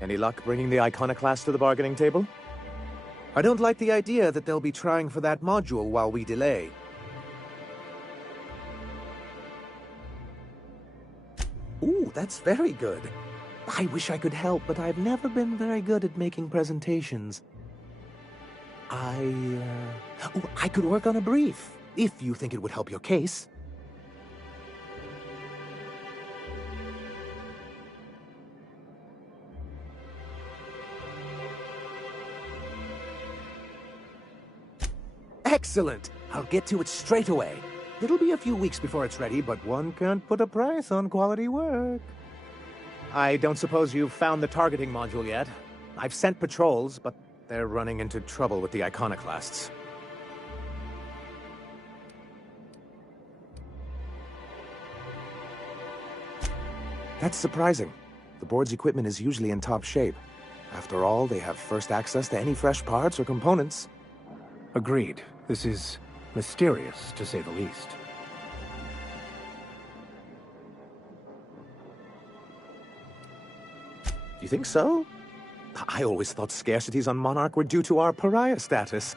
Any luck bringing the Iconoclast to the bargaining table? I don't like the idea that they'll be trying for that module while we delay. Ooh, that's very good. I wish I could help, but I've never been very good at making presentations. I could work on a brief, if you think it would help your case. Excellent! I'll get to it straight away. It'll be a few weeks before it's ready, but one can't put a price on quality work. I don't suppose you've found the targeting module yet. I've sent patrols, but they're running into trouble with the Iconoclasts. That's surprising. The board's equipment is usually in top shape. After all, they have first access to any fresh parts or components. Agreed. This is mysterious, to say the least. You think so? I always thought scarcities on Monarch were due to our pariah status.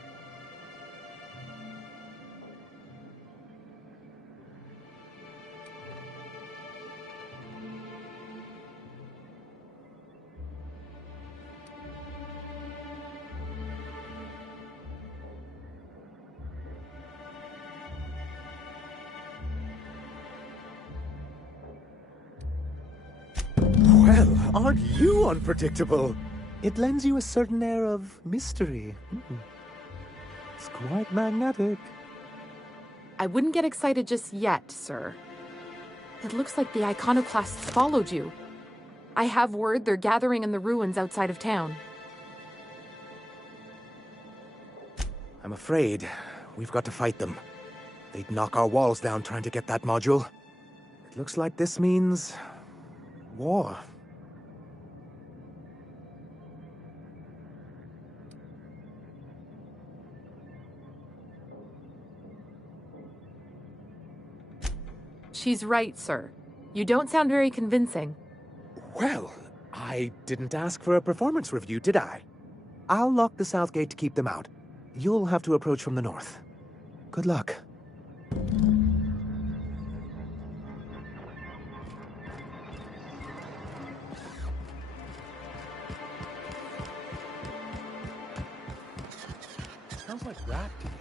Well, aren't you unpredictable? It lends you a certain air of mystery. It's quite magnetic. I wouldn't get excited just yet, sir. It looks like the Iconoclasts followed you. I have word they're gathering in the ruins outside of town. I'm afraid we've got to fight them. They'd knock our walls down trying to get that module. It looks like this means war. She's right, sir. You don't sound very convincing. Well, I didn't ask for a performance review, did I? I'll lock the south gate to keep them out. You'll have to approach from the north. Good luck. Sounds like wrapped in here.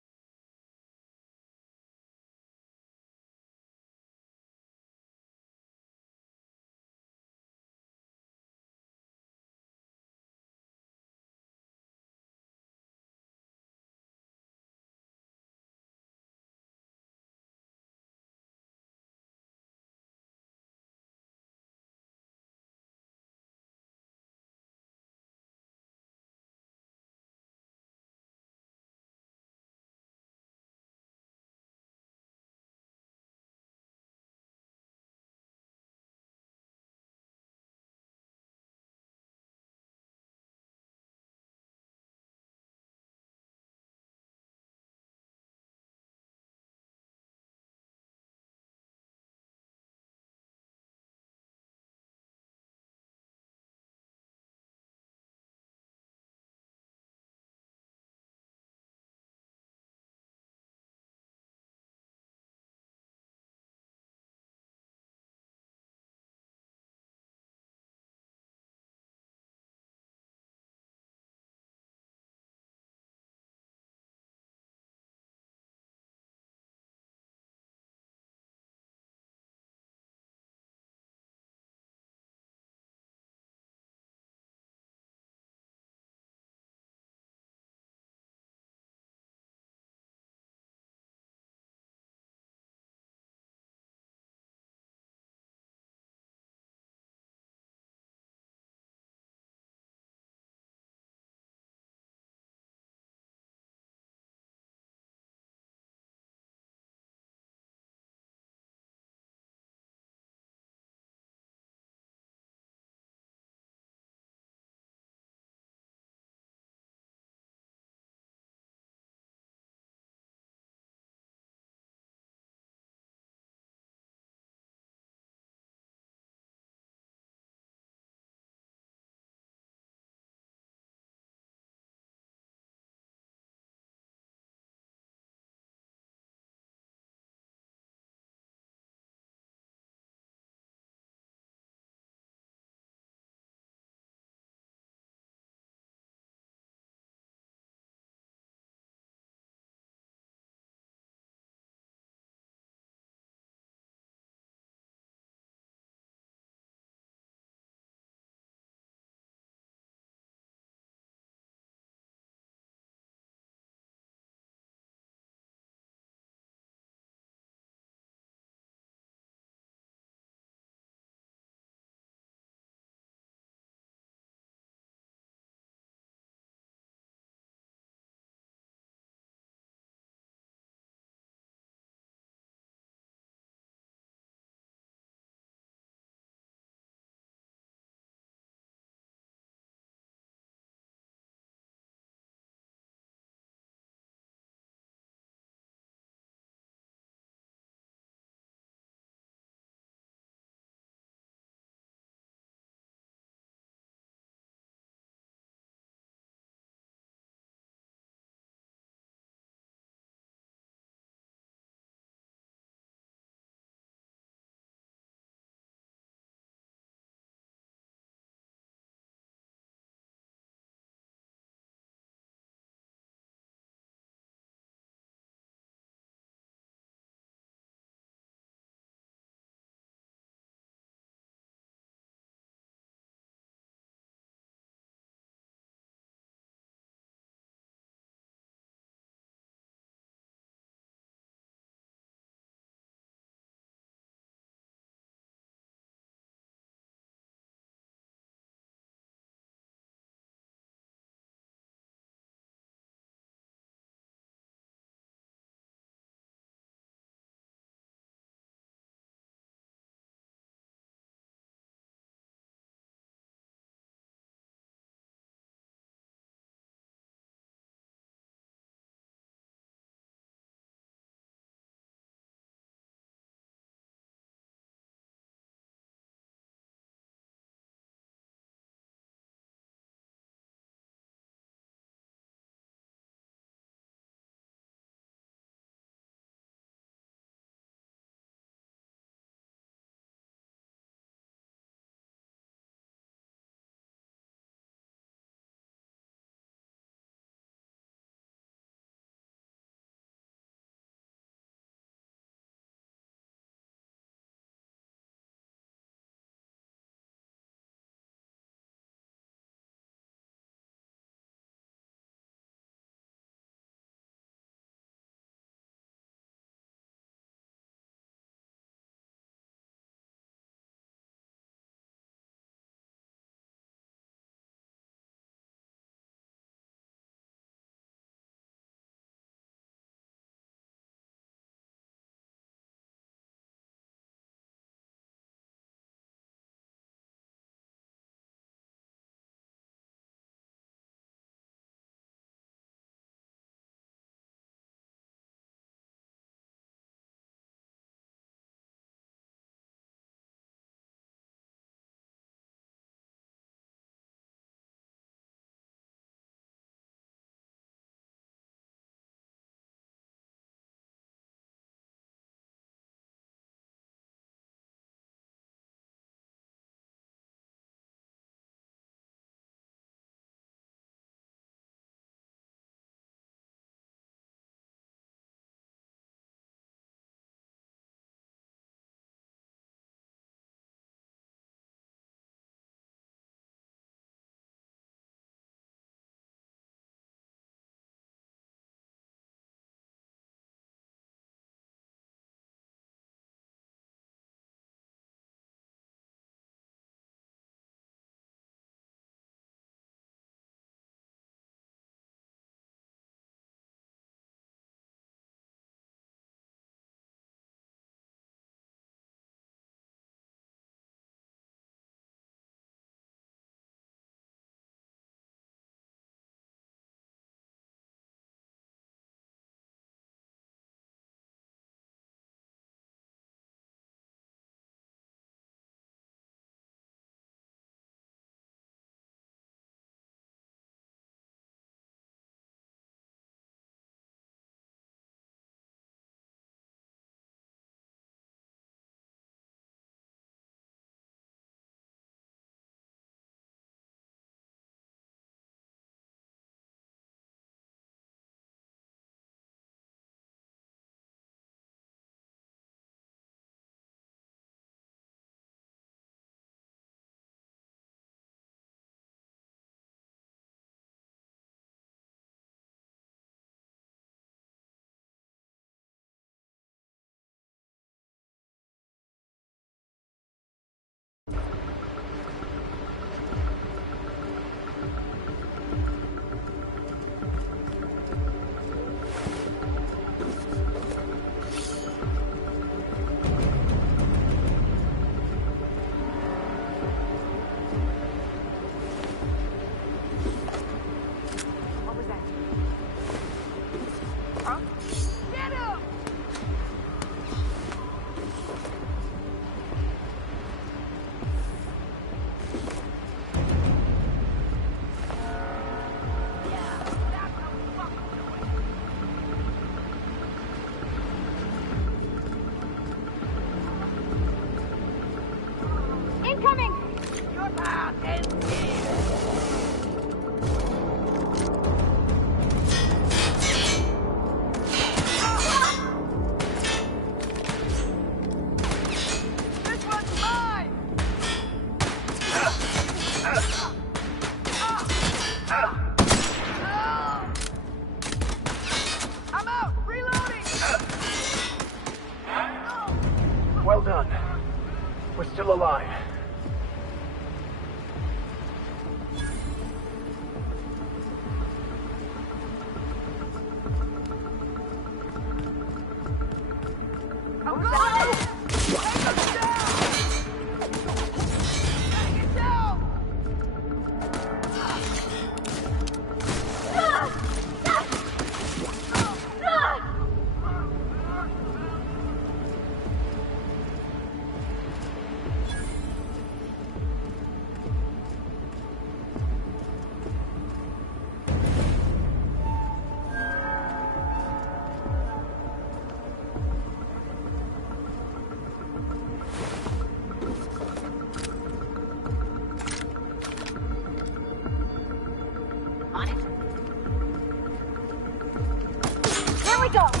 Welcome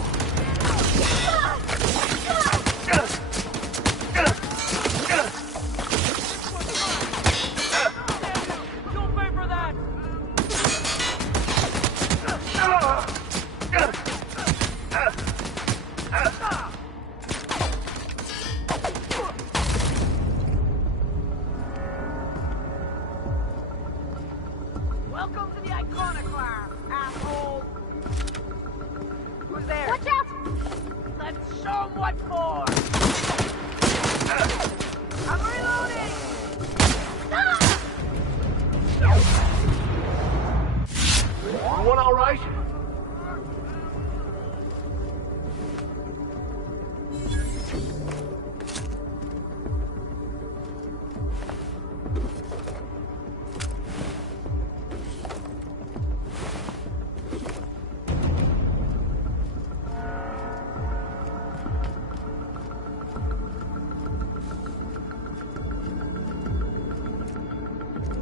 to the Iconoclast, asshole! Who's there? Watch out! Let's show 'em what for! I'm reloading! Everyone all right?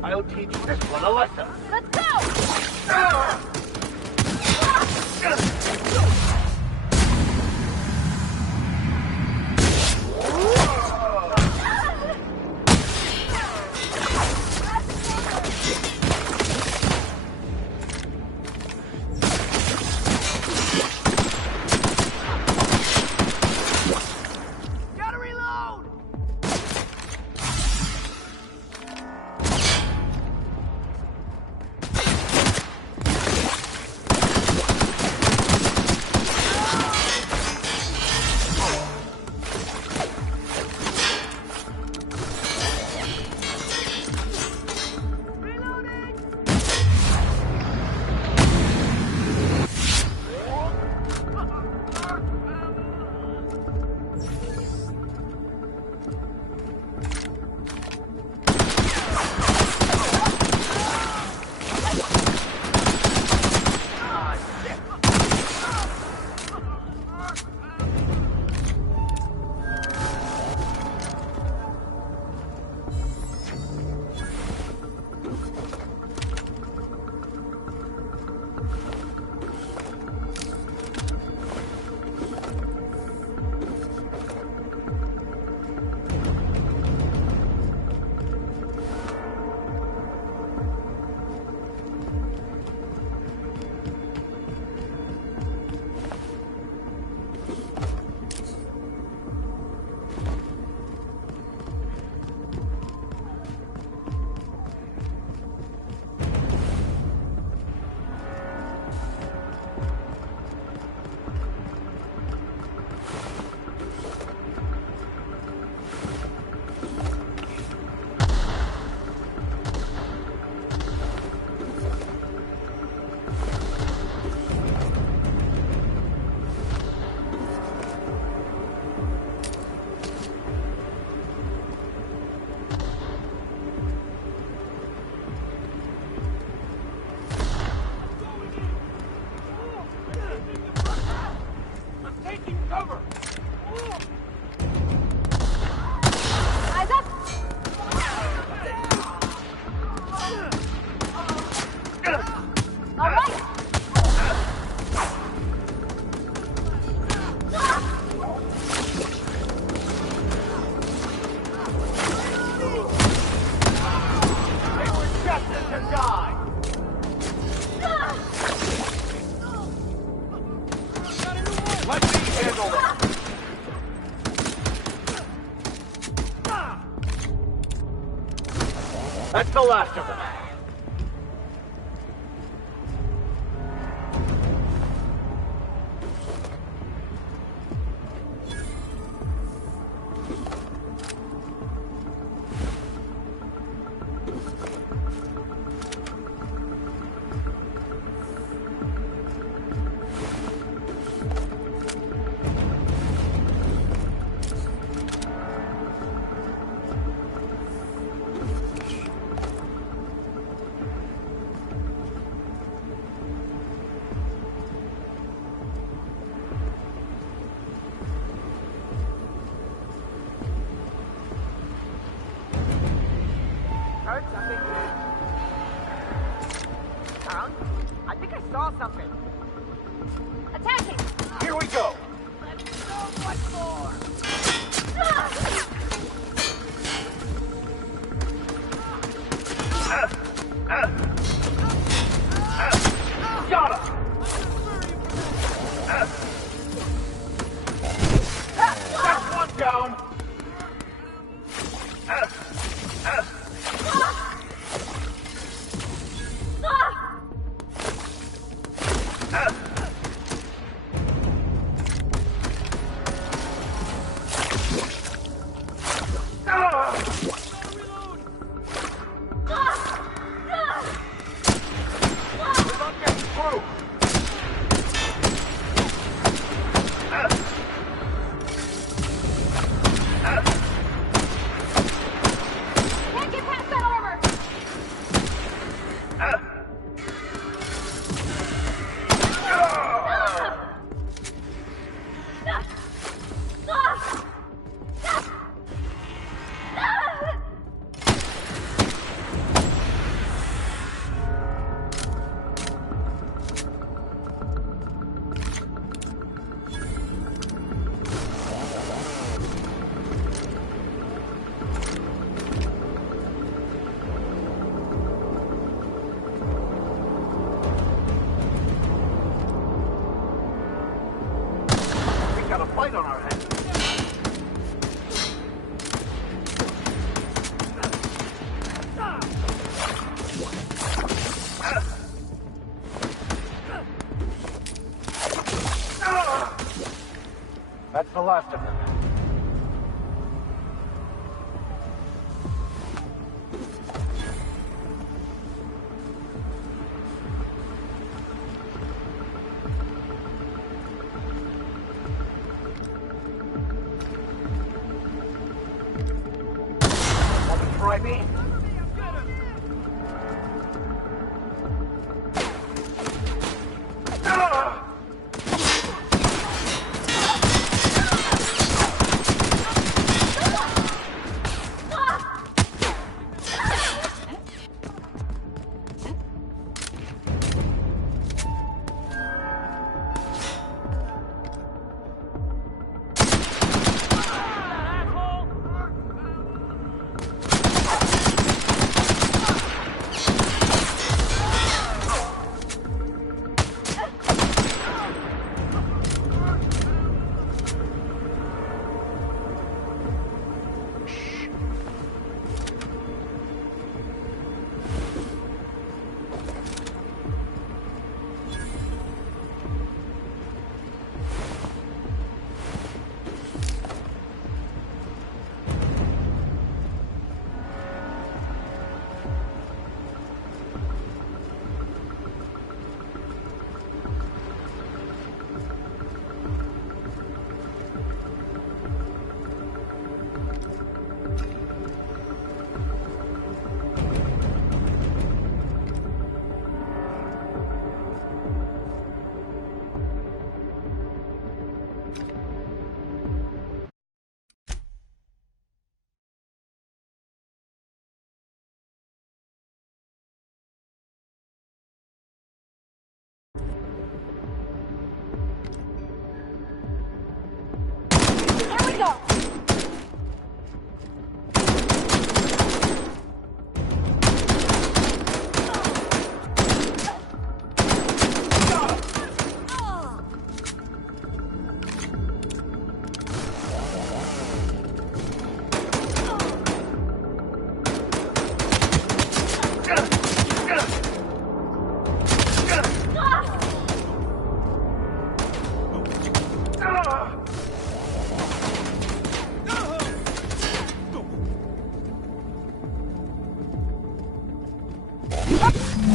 I'll teach this one a lesson. Let's go! Gotta reload! That's the last of them. Heard something? Around? I think I saw something. Attacking! Here That's the last of them. Want to try me?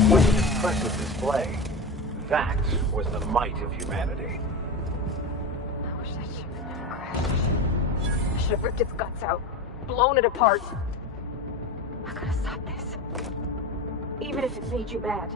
What an impressive display. That was the might of humanity. I wish that ship had never crashed. I should have ripped its guts out, blown it apart. I could have stopped this. Even if it made you mad.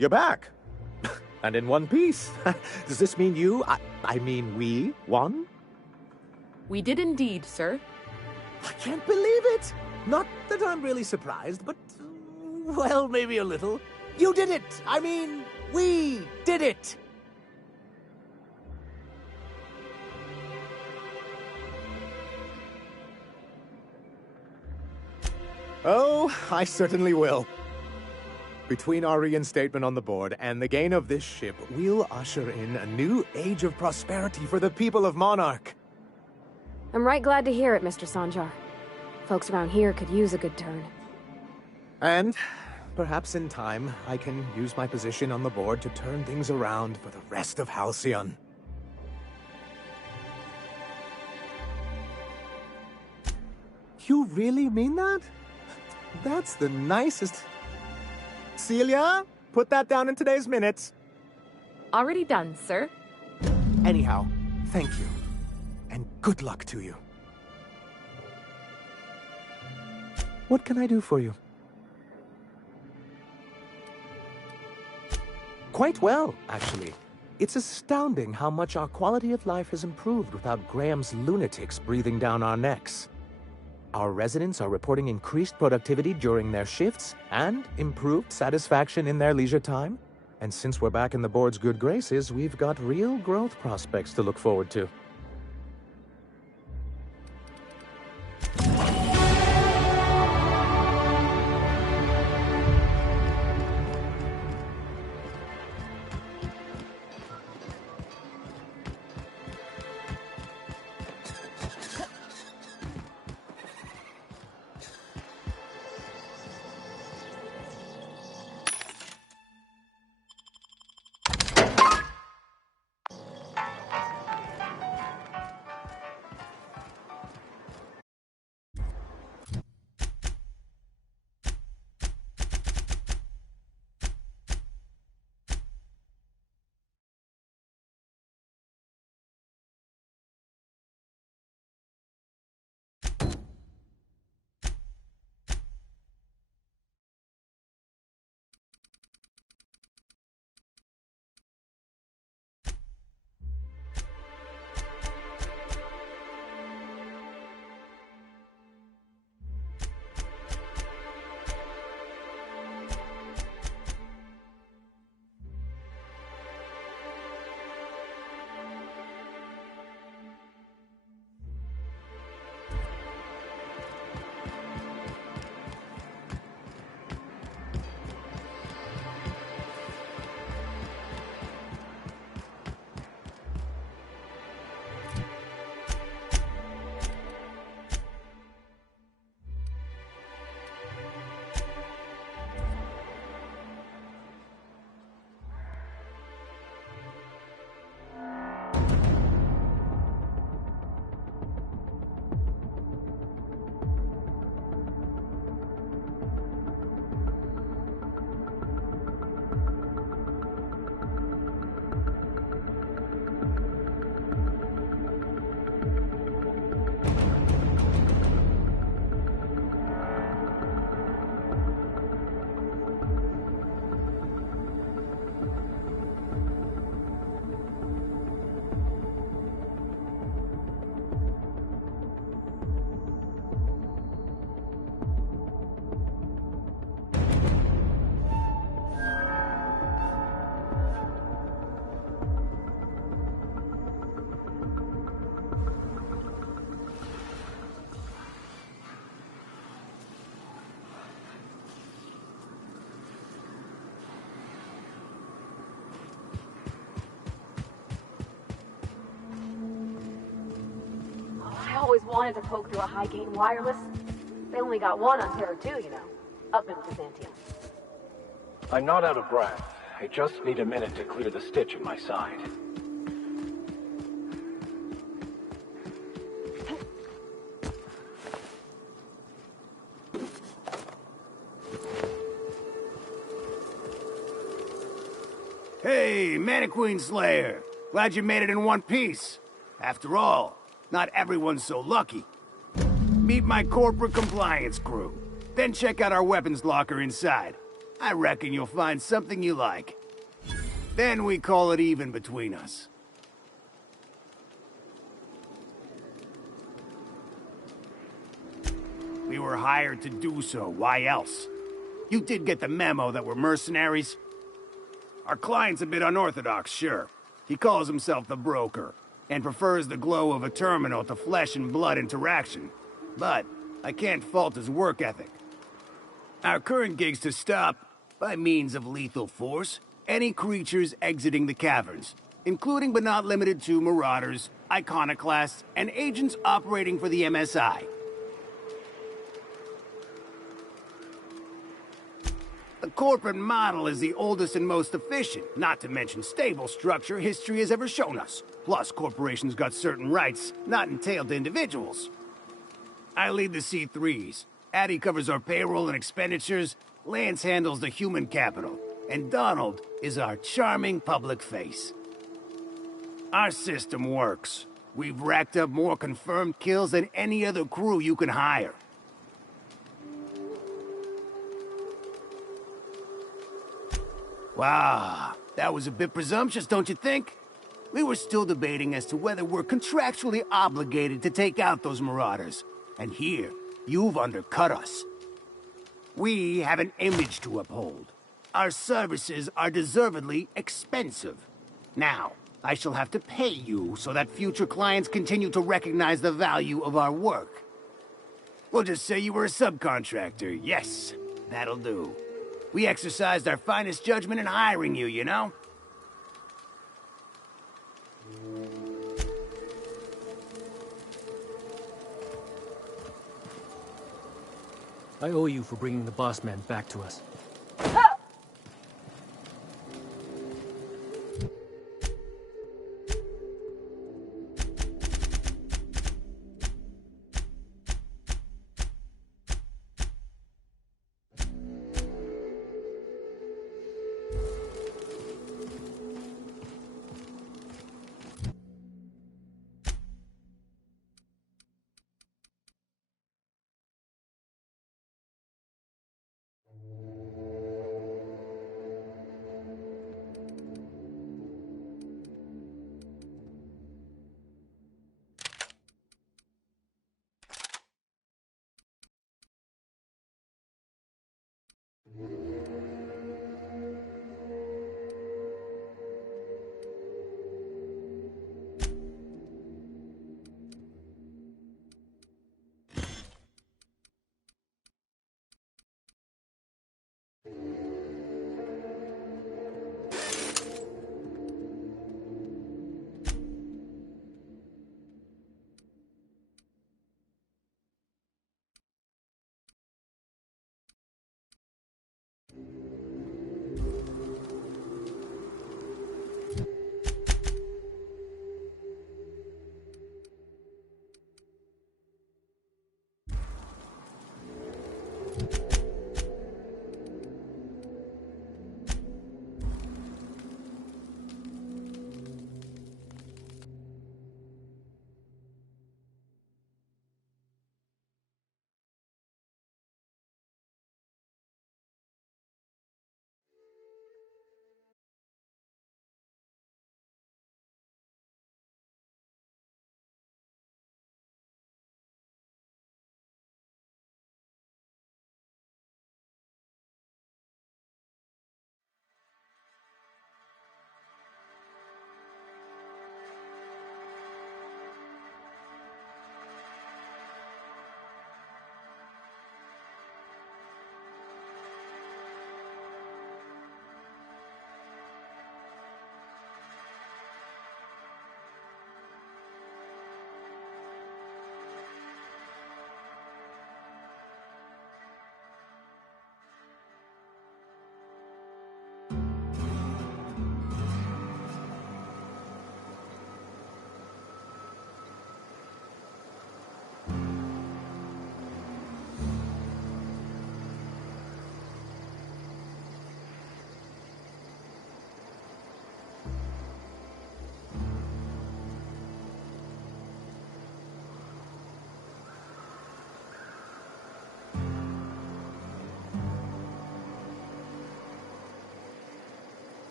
You're back. And in one piece. Does this mean I mean we, won? We did indeed, sir. I can't believe it! Not that I'm really surprised, but, well, maybe a little. You did it! I mean, we did it! Oh, I certainly will. Between our reinstatement on the board and the gain of this ship, we'll usher in a new age of prosperity for the people of Monarch. I'm right glad to hear it, Mr. Sanjar. Folks around here could use a good turn. And perhaps in time, I can use my position on the board to turn things around for the rest of Halcyon. You really mean that? That's the nicest... Celia, put that down in today's minutes. Already done, sir. Anyhow, thank you. And good luck to you. What can I do for you? Quite well, actually. It's astounding how much our quality of life has improved without Graham's lunatics breathing down our necks. Our residents are reporting increased productivity during their shifts and improved satisfaction in their leisure time. And since we're back in the board's good graces, we've got real growth prospects to look forward to. Always wanted to poke through a high-gain wireless. They only got one on Terra 2, you know, up in Byzantium. I'm not out of breath. I just need a minute to clear the stitch in my side. Hey, Mannequin Slayer. Glad you made it in one piece. After all, not everyone's so lucky. Meet my corporate compliance crew. Then check out our weapons locker inside. I reckon you'll find something you like. Then we call it even between us. We were hired to do so, why else? You did get the memo that we're mercenaries? Our client's a bit unorthodox, sure. He calls himself the broker, and prefers the glow of a terminal to flesh and blood interaction. But I can't fault his work ethic. Our current gig's to stop, by means of lethal force, any creatures exiting the caverns, including but not limited to marauders, iconoclasts, and agents operating for the MSI. The corporate model is the oldest and most efficient, not to mention stable structure history has ever shown us. Plus, corporations got certain rights not entailed to individuals. I lead the C3s. Addie covers our payroll and expenditures, Lance handles the human capital, and Donald is our charming public face. Our system works. We've racked up more confirmed kills than any other crew you can hire. Wow, that was a bit presumptuous, don't you think? We were still debating as to whether we're contractually obligated to take out those marauders. And here, you've undercut us. We have an image to uphold. Our services are deservedly expensive. Now, I shall have to pay you so that future clients continue to recognize the value of our work. We'll just say you were a subcontractor. Yes, that'll do. We exercised our finest judgment in hiring you, you know? I owe you for bringing the boss man back to us.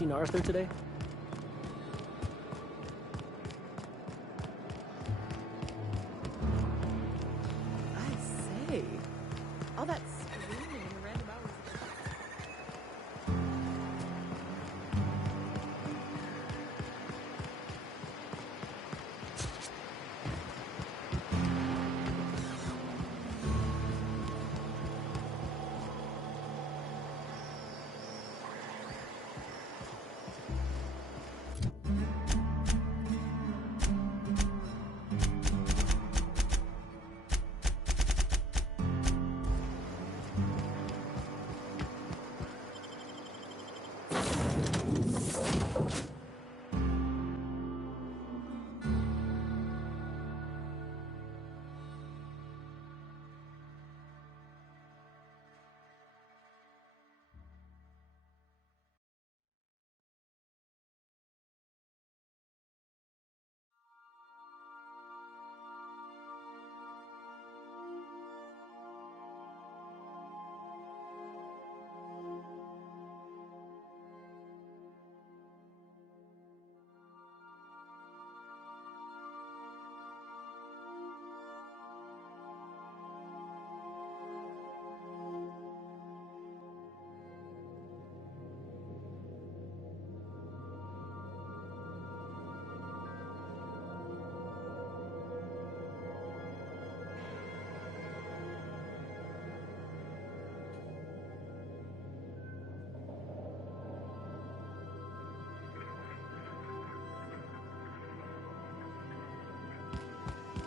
seen Arthur today? I say, all that screaming in the random hours.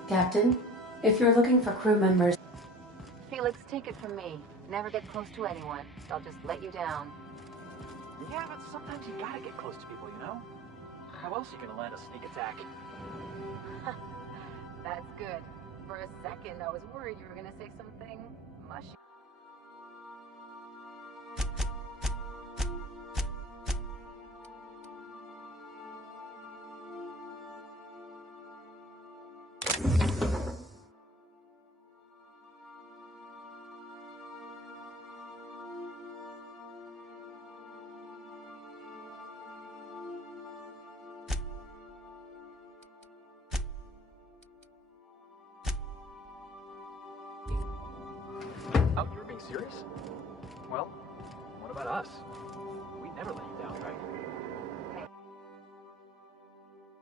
Captain, if you're looking for crew members... Felix, take it from me. Never get close to anyone. They'll just let you down. Yeah, but sometimes you gotta get close to people, you know? How else are you gonna land a sneak attack? That's good. For a second, I was worried you were gonna say something mushy. Oh, you're being serious? Well, what about us? We never let you down, right? Hey.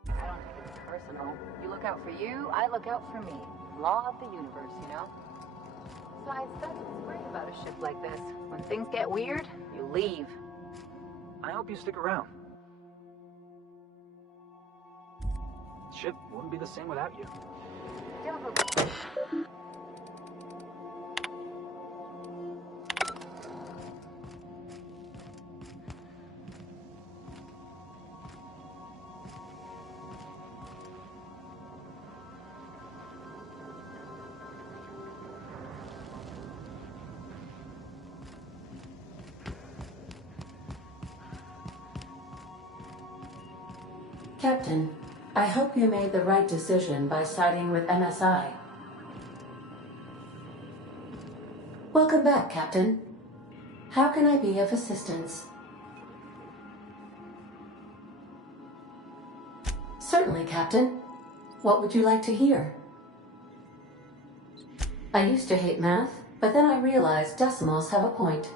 I don't take it personal. You look out for you, I look out for me. Law of the universe, you know? Besides, that's what's great about a ship like this. When things get weird, you leave. I hope you stick around. The ship wouldn't be the same without you. Captain, I hope you made the right decision by siding with MSI. Welcome back, Captain. How can I be of assistance? Certainly, Captain. What would you like to hear? I used to hate math, but then I realized decimals have a point.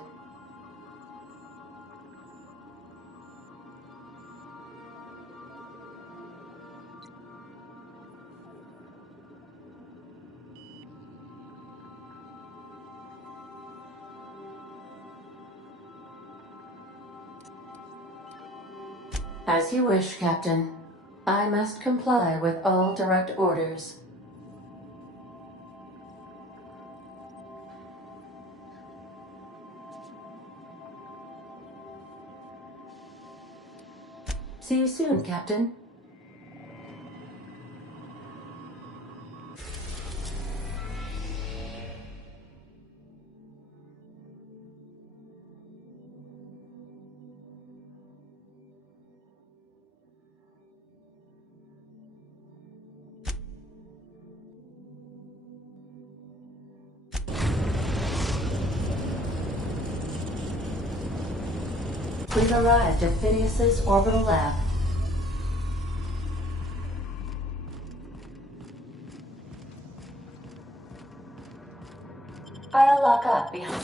As you wish, Captain. I must comply with all direct orders. See you soon, Captain. We've arrived at Phineas's orbital lab. I'll lock up behind.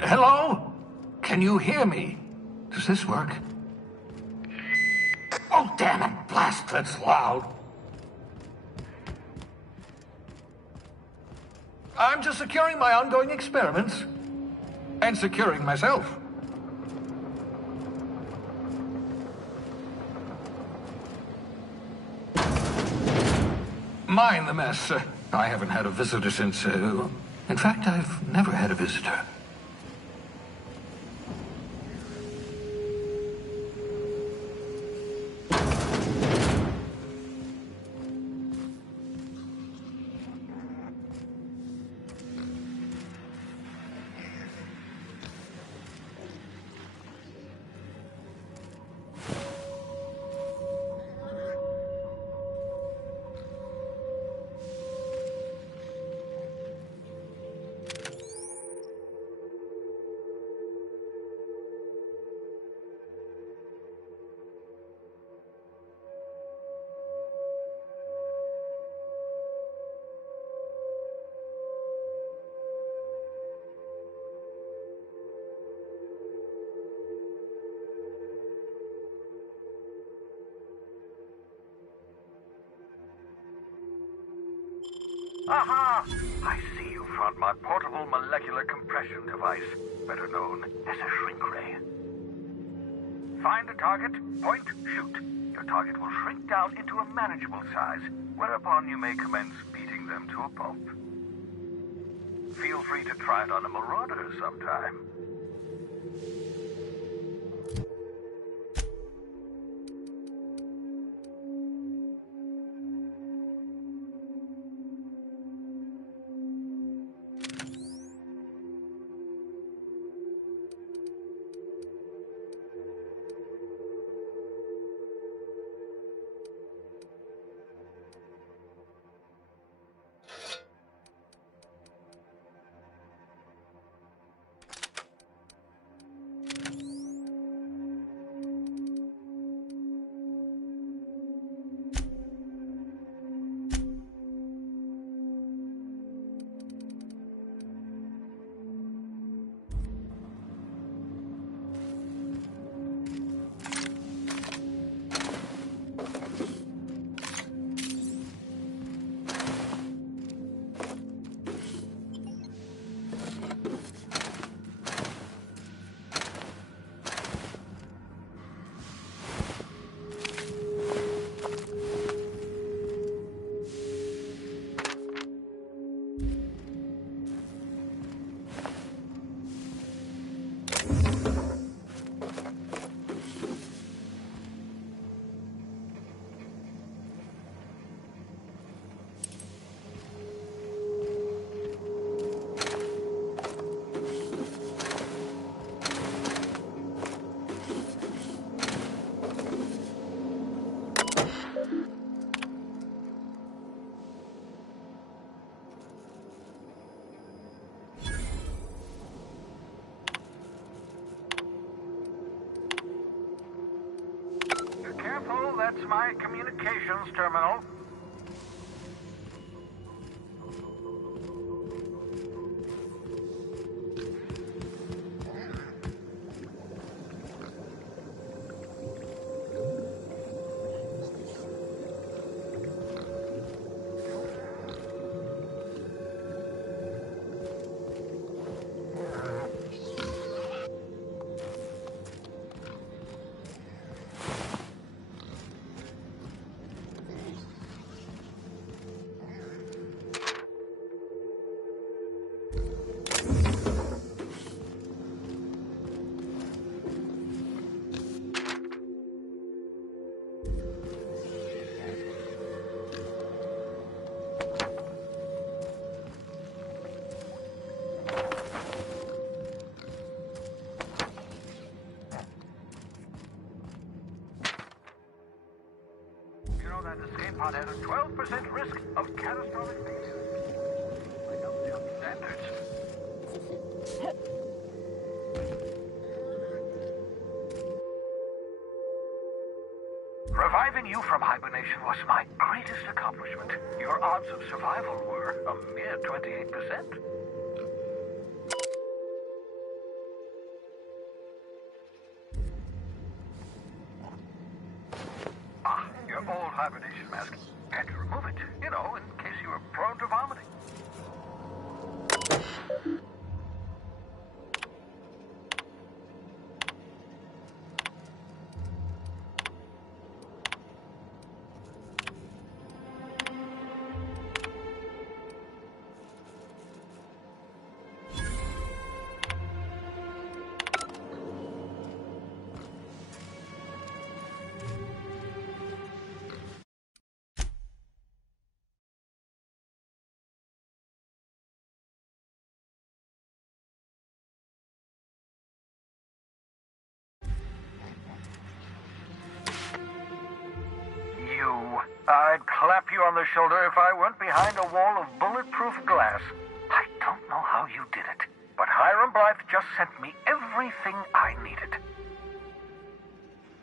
Hello? Can you hear me? Does this work? Oh, damn it! Blast, that's loud. I'm just securing my ongoing experiments. And securing myself. Mind the mess. I haven't had a visitor since, in fact, I've never had a visitor. Aha! I see you found my portable molecular compression device, better known as a shrink ray. Find a target, point, shoot. Your target will shrink down into a manageable size, whereupon you may commence beating them to a pulp. Feel free to try it on a marauder sometime. Careful, that's my communications terminal. show that escape pod had a 12% risk of catastrophic failure. By WM standards. Reviving you from hibernation was my greatest accomplishment. Your odds of survival were a mere 28%. Ah, your old hibernation mask. Had to remove it, you know, in case you were prone to vomiting. I'd clap you on the shoulder if I weren't behind a wall of bulletproof glass. I don't know how you did it, but Hiram Blythe just sent me everything I needed.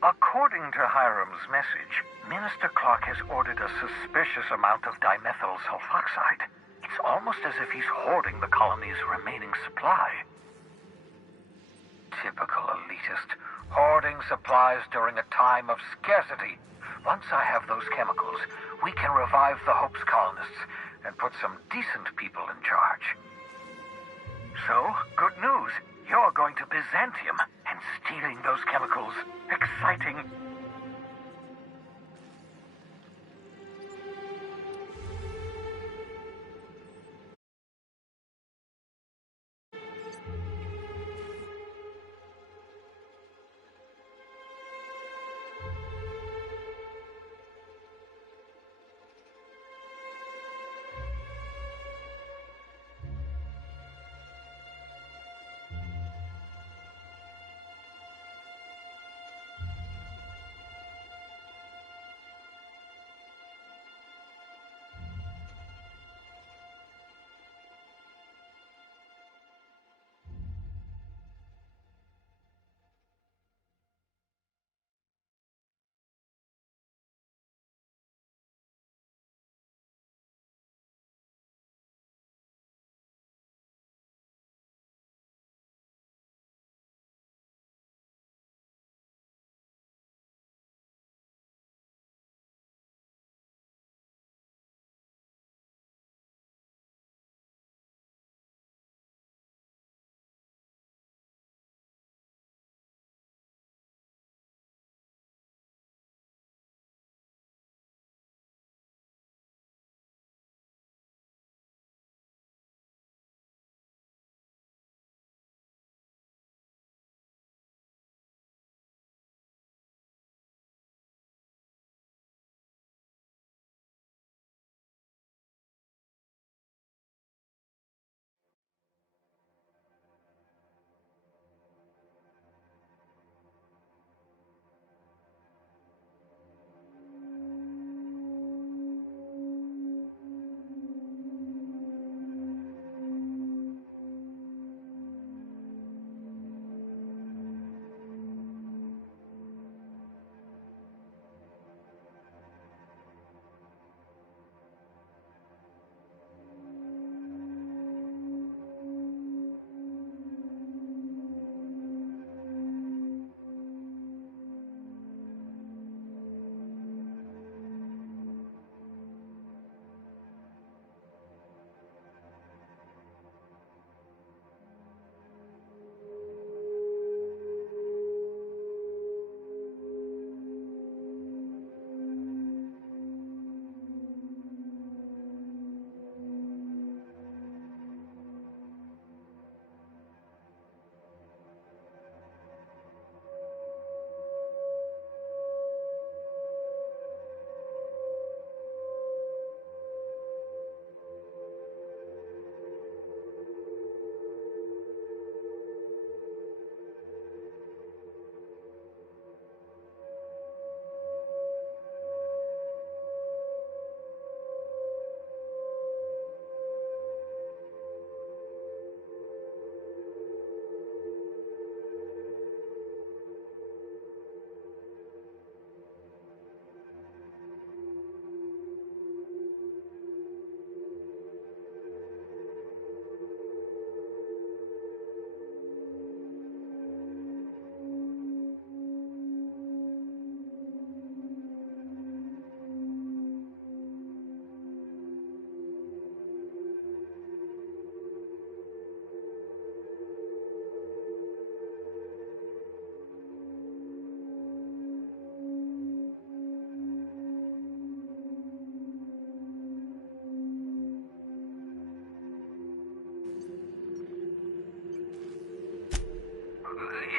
According to Hiram's message, Minister Clark has ordered a suspicious amount of dimethyl sulfoxide. It's almost as if he's hoarding the colony's remaining supply. Typical elitist, hoarding supplies during a time of scarcity. Once I have those chemicals, we can revive the Hope's colonists and put some decent people in charge. So, good news. You're going to Byzantium and stealing those chemicals. Exciting.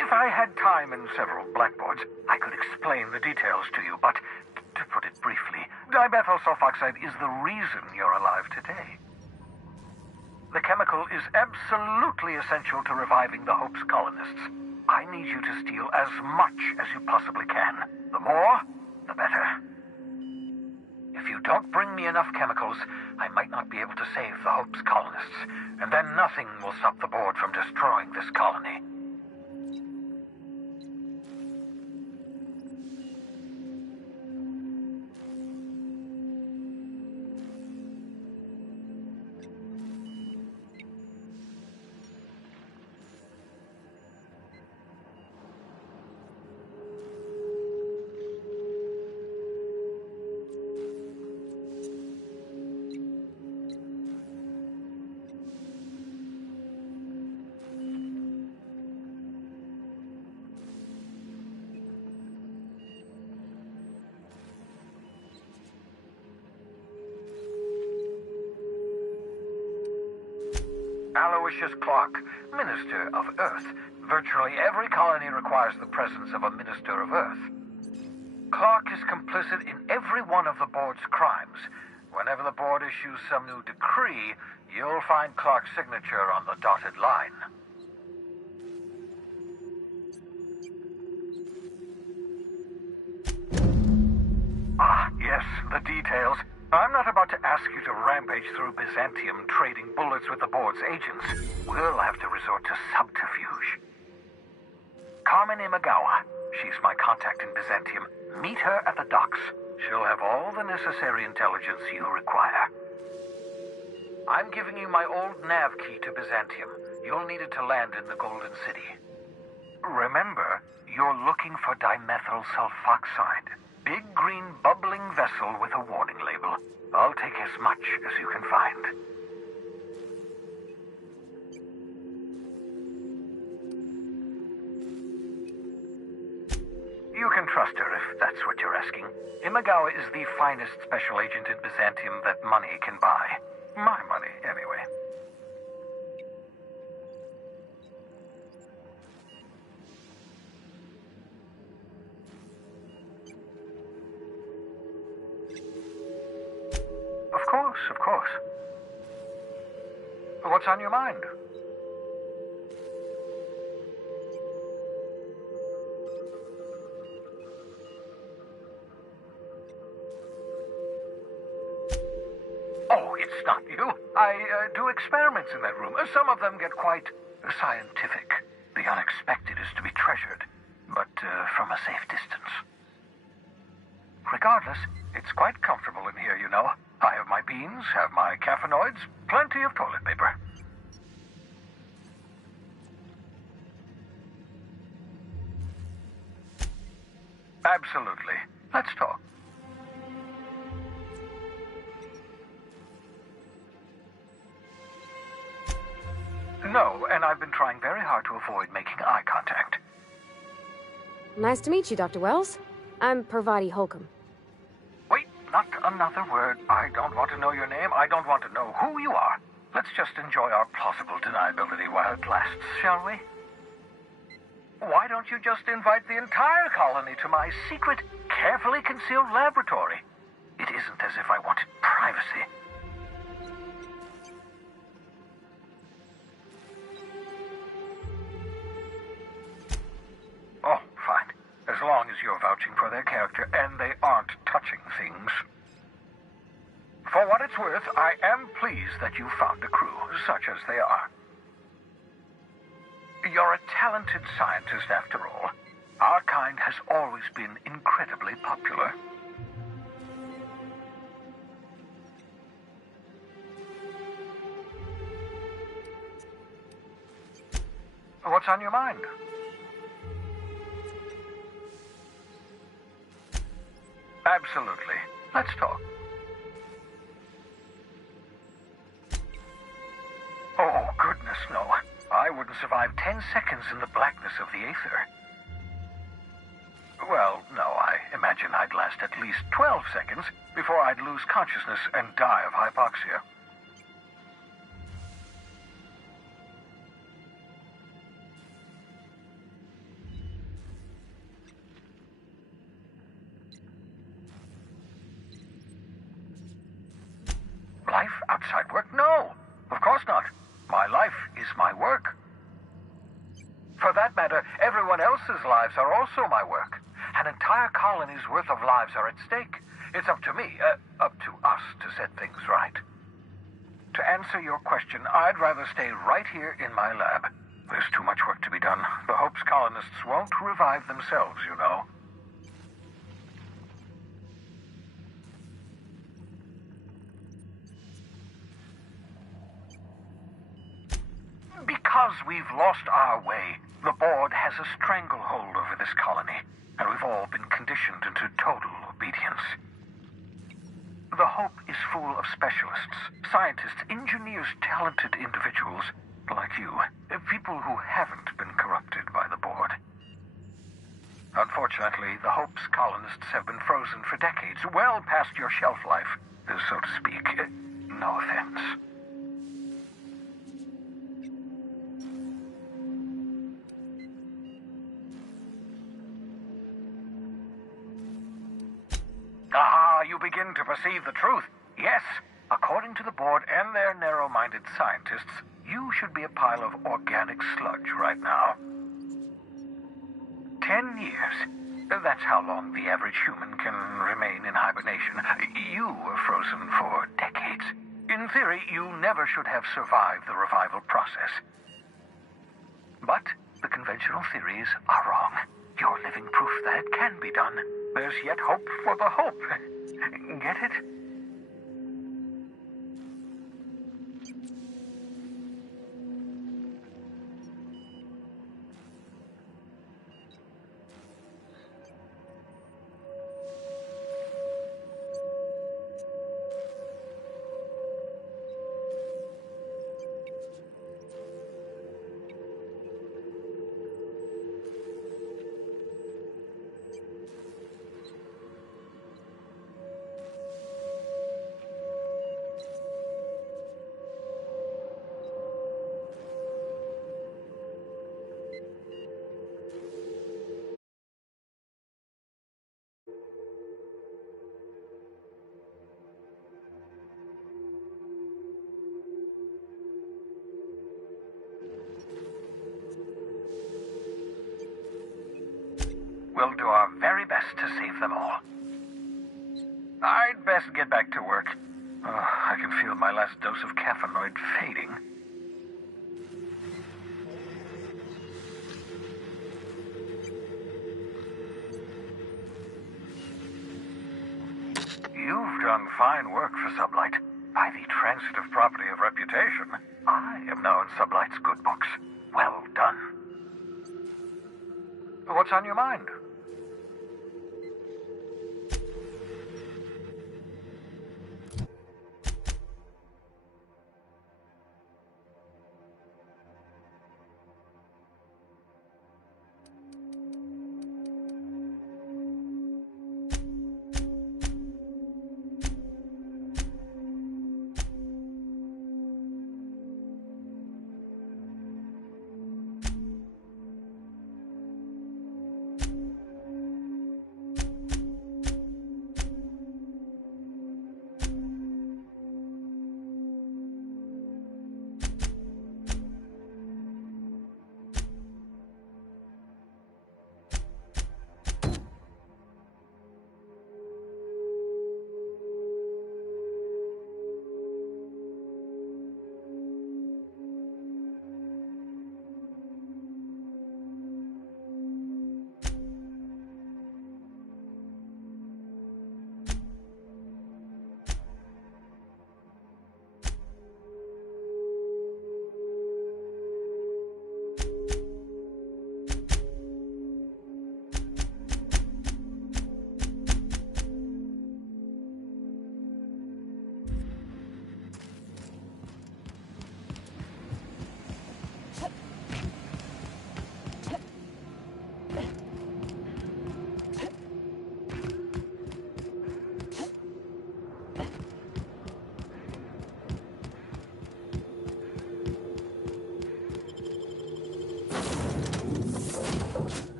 If I had time and several blackboards, I could explain the details to you, but to put it briefly, dimethyl sulfoxide is the reason you're alive today. The chemical is absolutely essential to reviving the Hope's colonists. I need you to steal as much as you possibly can. The more, the better. If you don't bring me enough chemicals, I might not be able to save the Hope's colonists, and then nothing will stop the board from destroying this colony. Aloysius Clark, Minister of Earth. Virtually every colony requires the presence of a Minister of Earth. Clark is complicit in every one of the board's crimes. Whenever the board issues some new decree, you'll find Clark's signature on the dotted line. Ah, yes, the details. I'm not about to ask you to rampage through Byzantium trading bullets with the board's agents. We'll have to resort to subterfuge. Carmen Imagawa. She's my contact in Byzantium. Meet her at the docks. She'll have all the necessary intelligence you require. I'm giving you my old nav key to Byzantium. You'll need it to land in the Golden City. Remember, you're looking for dimethyl sulfoxide. Big green bubbling vessel with a warning label. I'll take as much as you can find. You can trust her if that's what you're asking. Imagawa is the finest special agent in Byzantium that money can buy. My money, anyway. Of course. What's on your mind? Oh, it's not you. I do experiments in that room. Some of them get quite scientific. The unexpected is to be treasured, but from a safe distance. Regardless, it's quite comfortable in here, you know. I have my beans, have my caffeinoids, plenty of toilet paper. Absolutely. Let's talk. No, and I've been trying very hard to avoid making eye contact. Nice to meet you, Dr. Wells. I'm Parvati Holcomb. Wait, not another word. I don't want to know your name. I don't want to know who you are. Let's just enjoy our plausible deniability while it lasts, shall we? Why don't you just invite the entire colony to my secret, carefully concealed laboratory? It isn't as if I wanted privacy. Oh, fine. As long as you're vouching for their character and they aren't touching things. For what it's worth, I am pleased that you found a crew, such as they are. You're a talented scientist, after all. Our kind has always been incredibly popular. What's on your mind? Absolutely. Let's talk. Oh, goodness, no. I wouldn't survive 10 seconds in the blackness of the aether. Well, no, I imagine I'd last at least 12 seconds before I'd lose consciousness and die of hypoxia. lives are also my work. An entire colony's worth of lives are at stake. It's up to me, up to us to set things right. To answer your question, I'd rather stay right here in my lab. There's too much work to be done. The Hope's colonists won't revive themselves, you know. Because we've lost our way, the board has a stranglehold over this colony, and we've all been conditioned into total obedience. The Hope is full of specialists, scientists, engineers, talented individuals like you, people who haven't been corrupted by the board. Unfortunately, the Hope's colonists have been frozen for decades, well past your shelf life, so to speak. No offense. You begin to perceive the truth. Yes, according to the board and their narrow-minded scientists, you should be a pile of organic sludge right now. 10 years. That's how long the average human can remain in hibernation. You were frozen for decades. In theory, you never should have survived the revival process. But the conventional theories are wrong. You're living proof that it can be done. There's yet hope for the Hope. Get it? We'll do our very best to save them all. I'd best get back to work. I can feel my last dose of caffeinoid fading. You've done fine work for Sublight. By the transitive property of reputation, I am now in Sublight's good books. Well done. What's on your mind?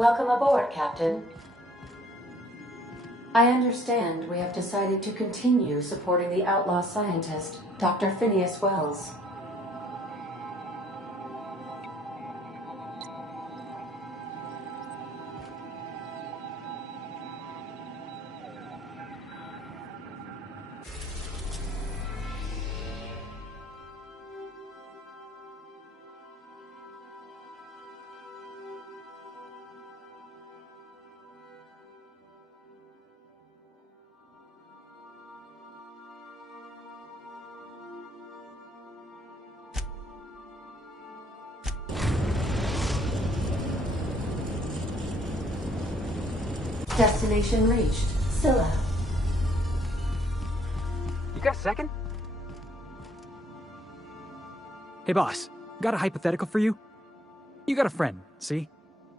Welcome aboard, Captain. I understand we have decided to continue supporting the outlaw scientist, Dr. Phineas Wells. Destination reached. Scylla. You got a second? Hey boss, got a hypothetical for you? You got a friend, see?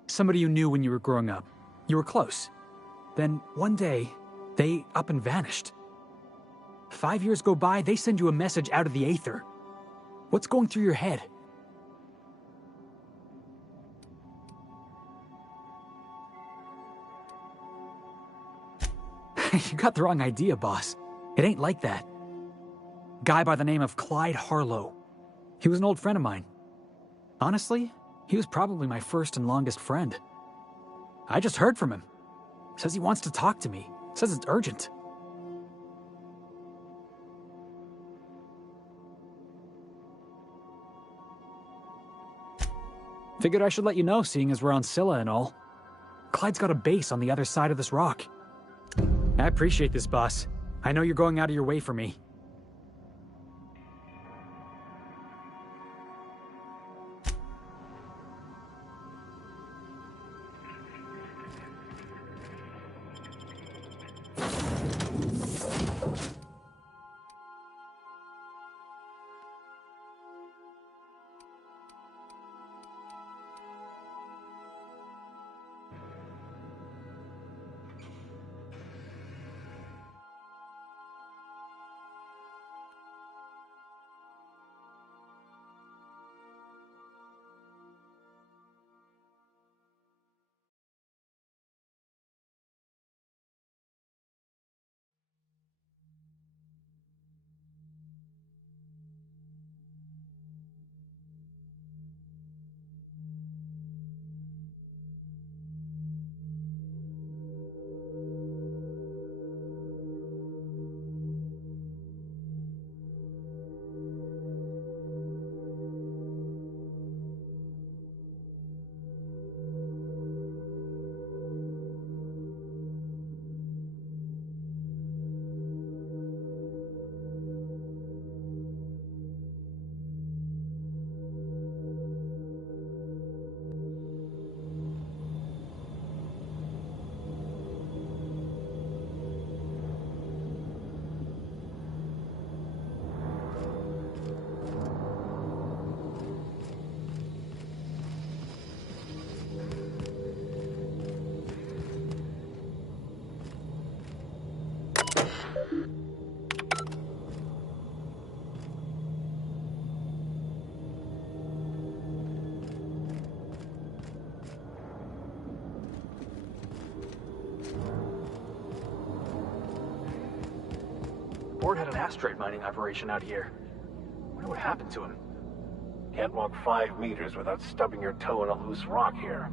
Somebody you knew when you were growing up. You were close. Then one day, they up and vanished. 5 years go by, they send you a message out of the aether. What's going through your head? You got the wrong idea, boss. It ain't like that. Guy by the name of Clyde Harlow. He was an old friend of mine. Honestly, he was probably my first and longest friend. I just heard from him. Says he wants to talk to me. Says it's urgent. Figured I should let you know, seeing as we're on Scylla and all. Clyde's got a base on the other side of this rock. I appreciate this, boss. I know you're going out of your way for me. Ford had an asteroid mining operation out here. Wonder what happened to him. Can't walk 5 meters without stubbing your toe in a loose rock here.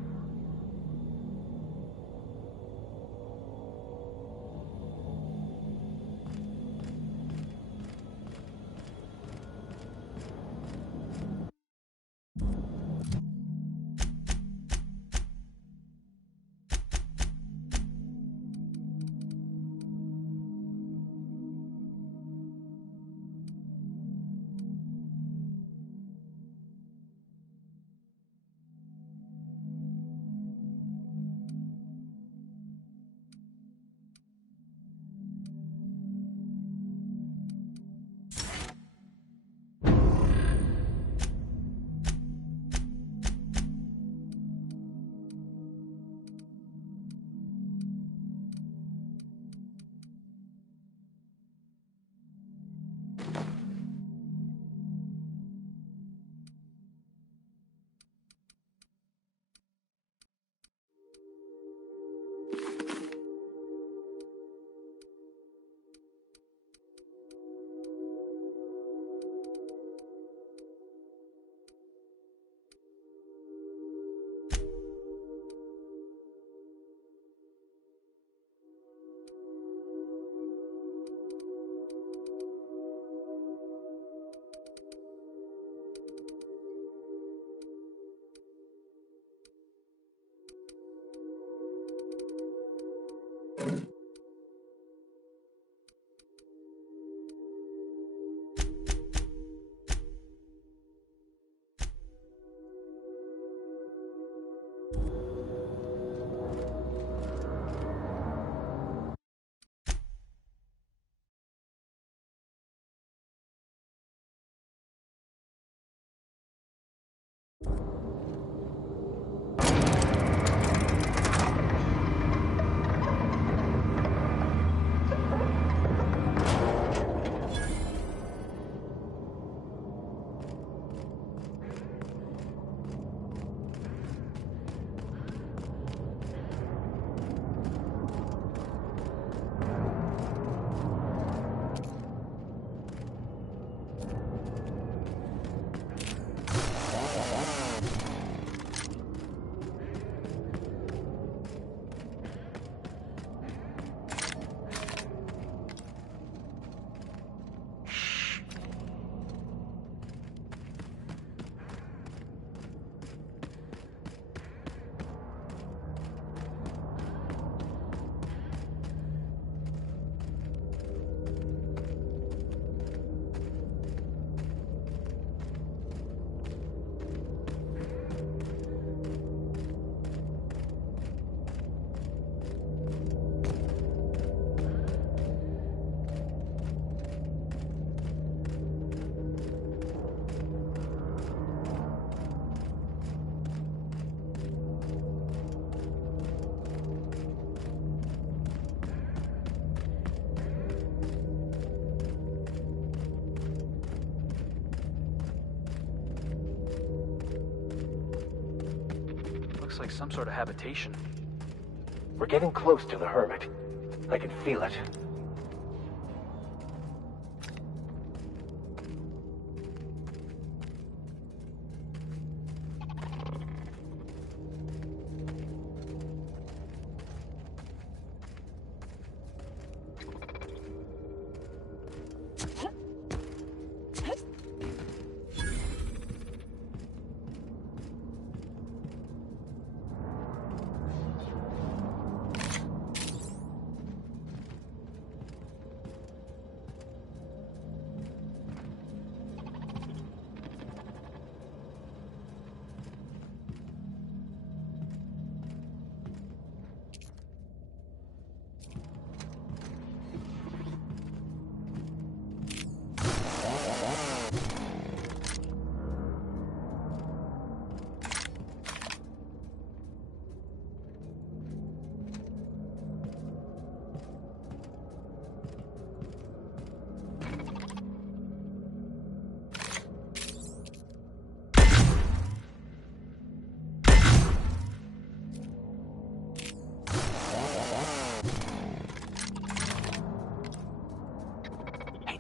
Looks like some sort of habitation. We're getting close to the Hermit. I can feel it.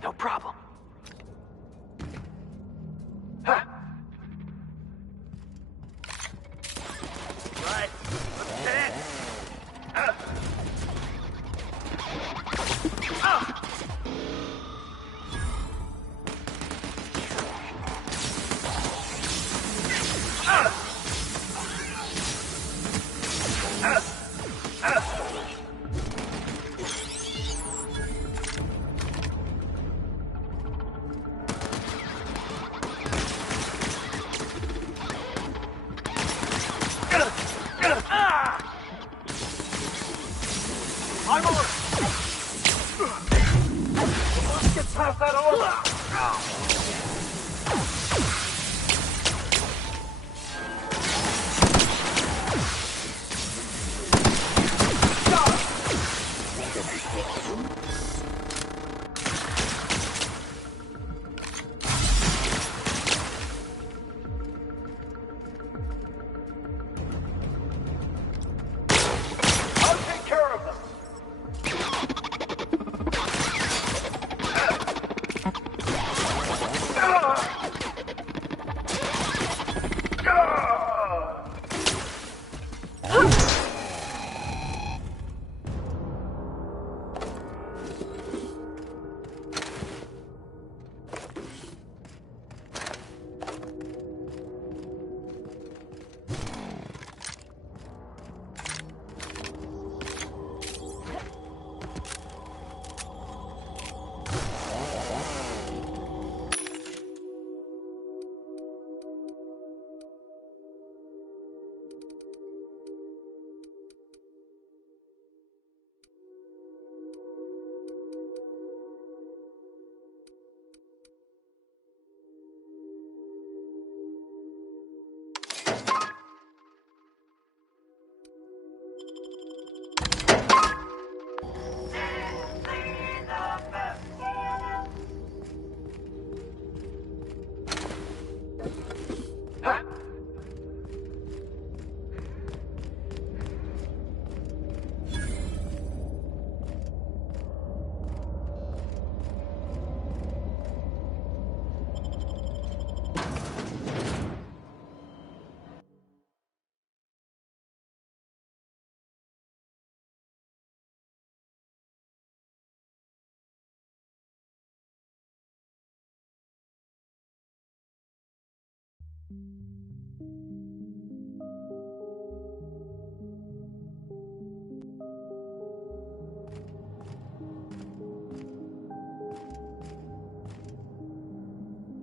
No problem. Huh? Right. Lieutenant. I'm on! Let's get past that order!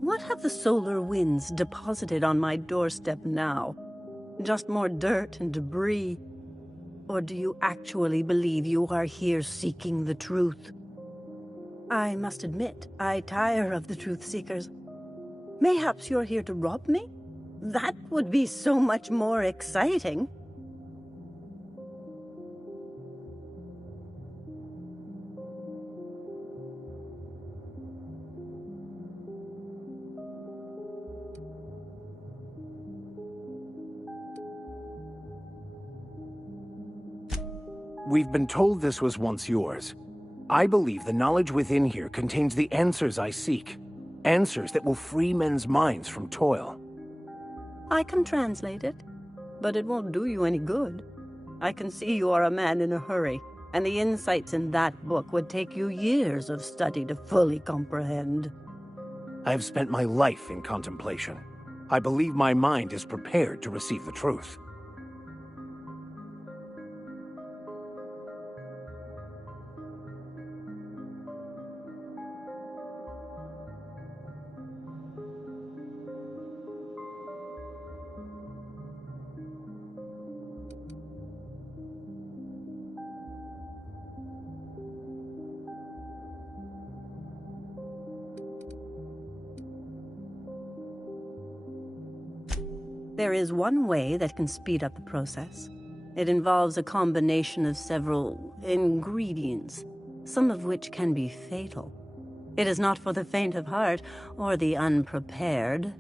What have the solar winds deposited on my doorstep now? Just more dirt and debris? Or do you actually believe you are here seeking the truth? I must admit, I tire of the truth seekers. Mayhaps you're here to rob me? That would be so much more exciting. We've been told this was once yours. I believe the knowledge within here contains the answers I seek. Answers that will free men's minds from toil. I can translate it, but it won't do you any good. I can see you are a man in a hurry, and the insights in that book would take you years of study to fully comprehend. I have spent my life in contemplation. I believe my mind is prepared to receive the truth. There is one way that can speed up the process. It involves a combination of several ingredients, some of which can be fatal. It is not for the faint of heart or the unprepared.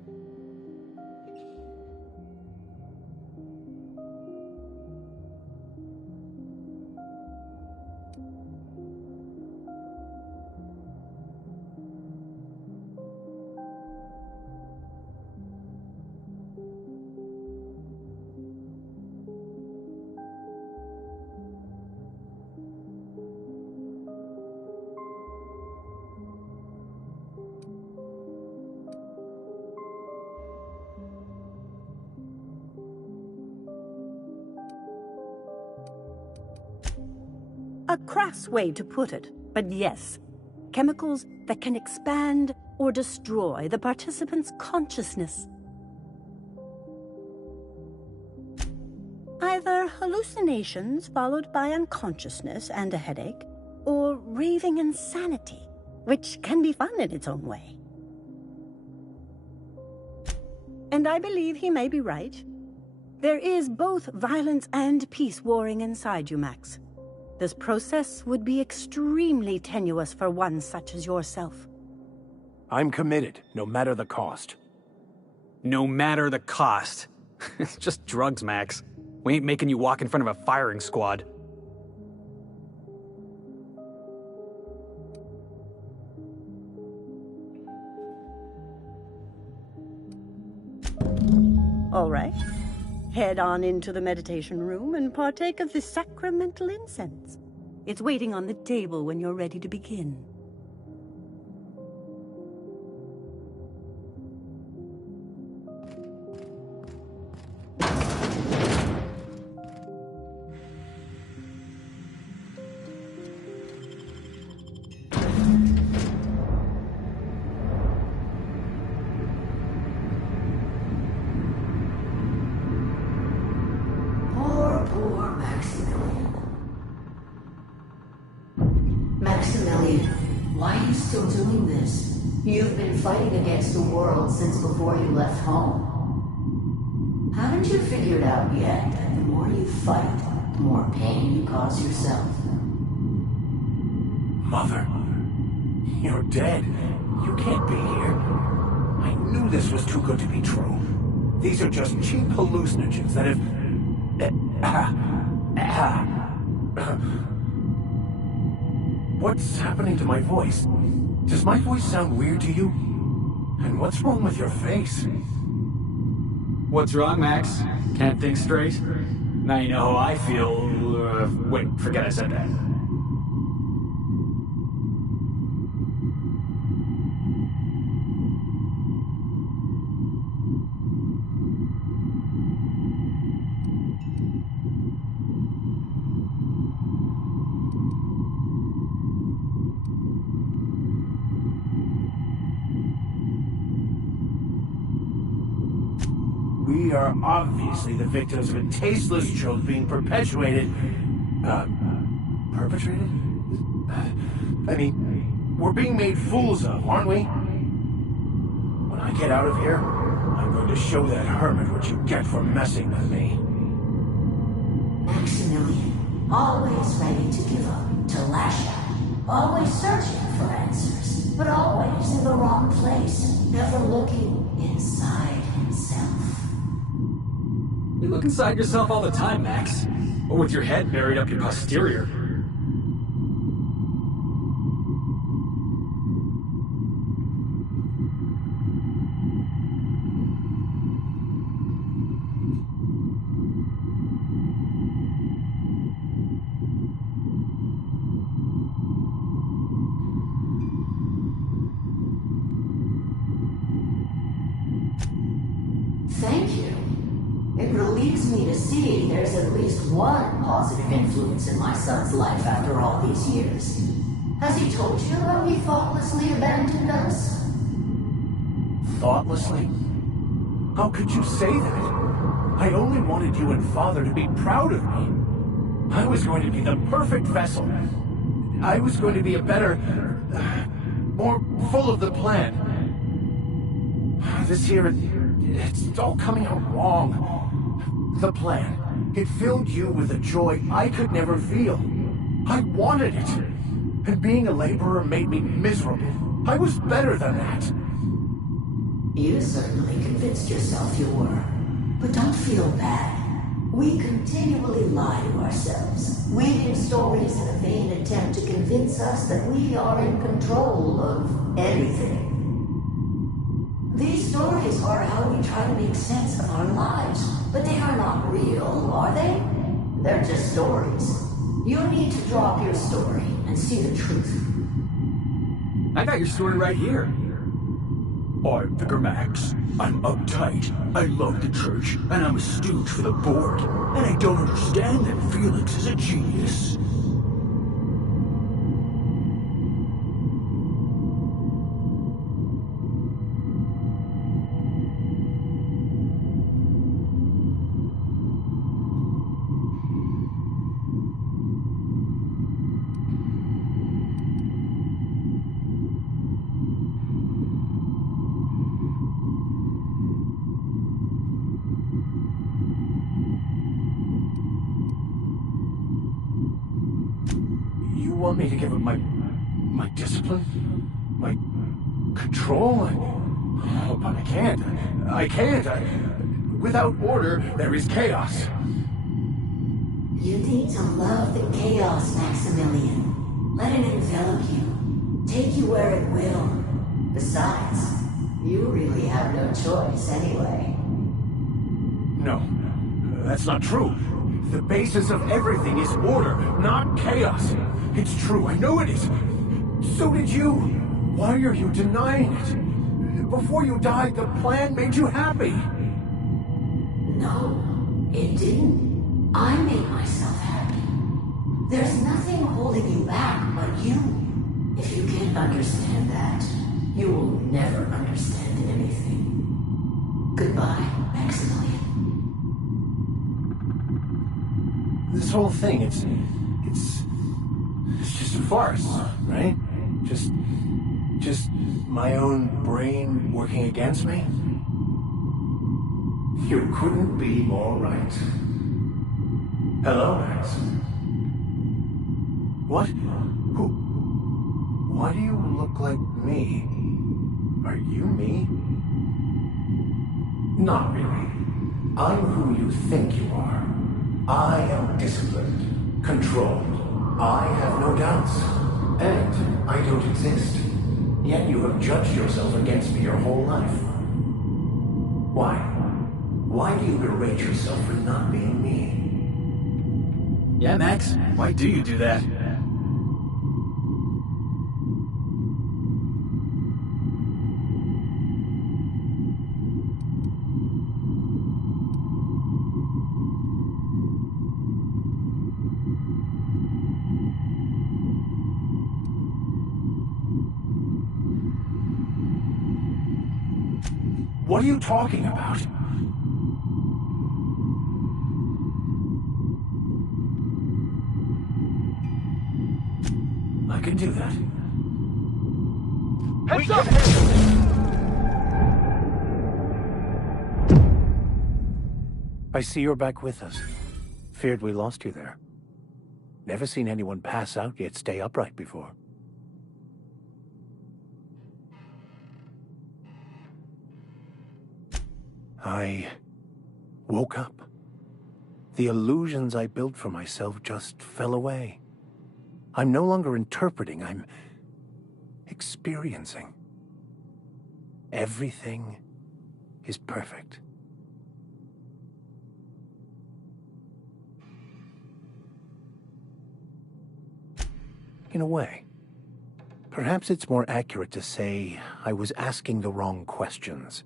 A crass way to put it, but yes. Chemicals that can expand or destroy the participant's consciousness. Either hallucinations followed by unconsciousness and a headache, or raving insanity, which can be fun in its own way. And I believe he may be right. There is both violence and peace warring inside you, Max. This process would be extremely tenuous for one such as yourself. I'm committed, no matter the cost. No matter the cost. It's just drugs, Max. We ain't making you walk in front of a firing squad. All right. Head on into the meditation room and partake of the sacramental incense. It's waiting on the table when you're ready to begin. You've been fighting against the world since before you left home. Haven't you figured out yet that the more you fight, more pain you cause yourself. Mother, you're dead. You can't be here. I knew this was too good to be true. These are just cheap hallucinogens that have... What's happening to my voice? Does my voice sound weird to you? And what's wrong with your face? What's wrong, Max? Can't think straight? Now you know how I feel. Wait, forget I said that. We are obviously the victims of a tasteless joke being perpetuated. Perpetrated? I mean, we're being made fools of, aren't we? When I get out of here, I'm going to show that hermit what you get for messing with me. Maximilian, always ready to give up, to lash out, always searching for answers, but always in the wrong place, never looking inside himself. You look inside yourself all the time, Max. Or with your head buried up your posterior. Thank you. It relieves me to see there's at least one positive influence in my son's life after all these years. Has he told you how he thoughtlessly abandoned us? Thoughtlessly? How could you say that? I only wanted you and Father to be proud of me. I was going to be the perfect vessel. I was going to be a better... more full of the plan. This year, it's all coming out wrong. The plan. It filled you with a joy I could never feel. I wanted it. And being a laborer made me miserable. I was better than that. You certainly convinced yourself you were. But don't feel bad. We continually lie to ourselves, weaving stories in a vain attempt to convince us that we are in control of anything. These stories are how we try to make sense of our lives, but they are not real, are they? They're just stories. You need to drop your story and see the truth. I got your story right here. I'm Vicar Max. I'm uptight. I love the church, and I'm a stooge for the board. And I don't understand that Felix is a genius. You want me to give up my discipline? My control? Oh, but I can't. I can't. Without order, there is chaos. You need to love the chaos, Maximilian. Let it envelop you. Take you where it will. Besides, you really have no choice anyway. No, that's not true. The basis of everything is order, not chaos. It's true, I know it is. So did you. Why are you denying it? Before you died, the plan made you happy. No, it didn't. I made myself happy. There's nothing holding you back but you. If you can't understand that, you will never understand anything. Goodbye, Maximilian. This whole thing, it's just a farce, right? Just my own brain working against me? You couldn't be more right. Hello, Max. What? Who? Why do you look like me? Are you me? Not really. I'm who you think you are. I am disciplined, controlled. I have no doubts. And I don't exist. Yet you have judged yourself against me your whole life. Why? Why do you berate yourself for not being me? Yeah, Max? Why do you do that? What are you talking about? I can do that. Heads up! I see you're back with us. Feared we lost you there. Never seen anyone pass out yet stay upright before. I woke up. The illusions I built for myself just fell away. I'm no longer interpreting, I'm experiencing. Everything is perfect. In a way. Perhaps it's more accurate to say I was asking the wrong questions.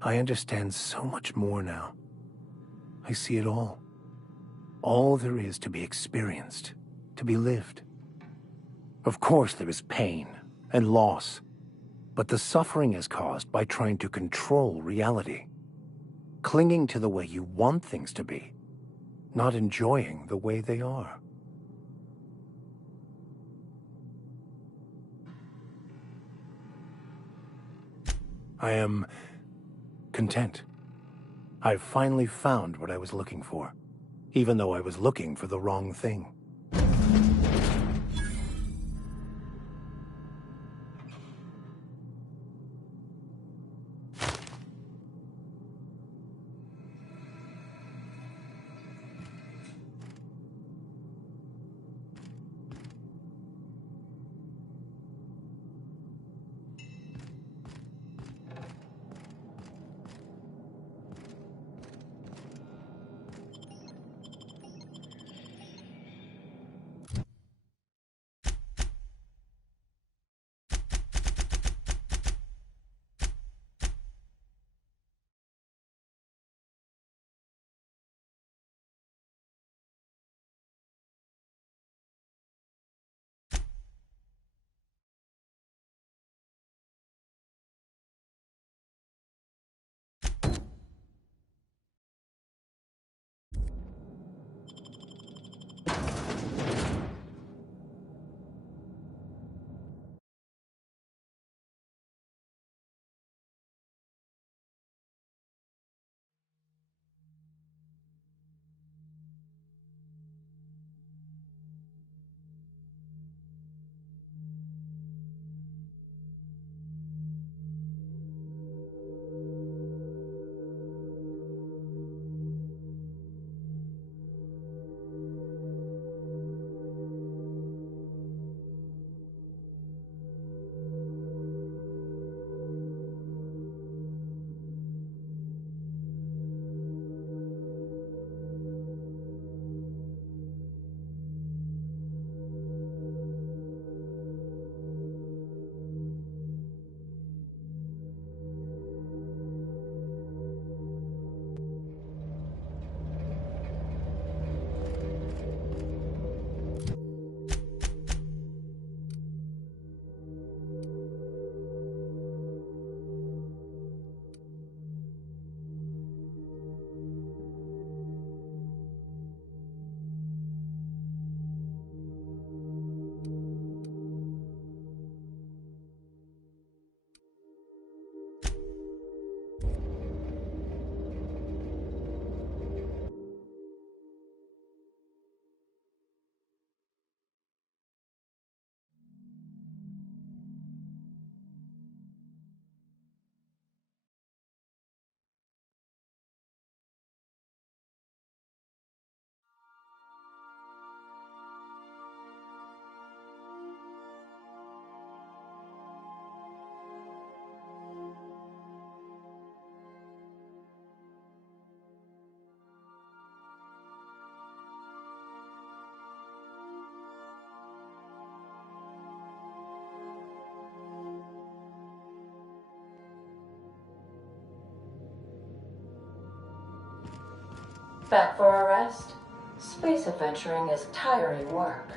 I understand so much more now. I see it all. All there is to be experienced, to be lived. Of course there is pain and loss, but the suffering is caused by trying to control reality, clinging to the way you want things to be, not enjoying the way they are. I am content. I've finally found what I was looking for, even though I was looking for the wrong thing. Back for a rest? Space adventuring is tiring work.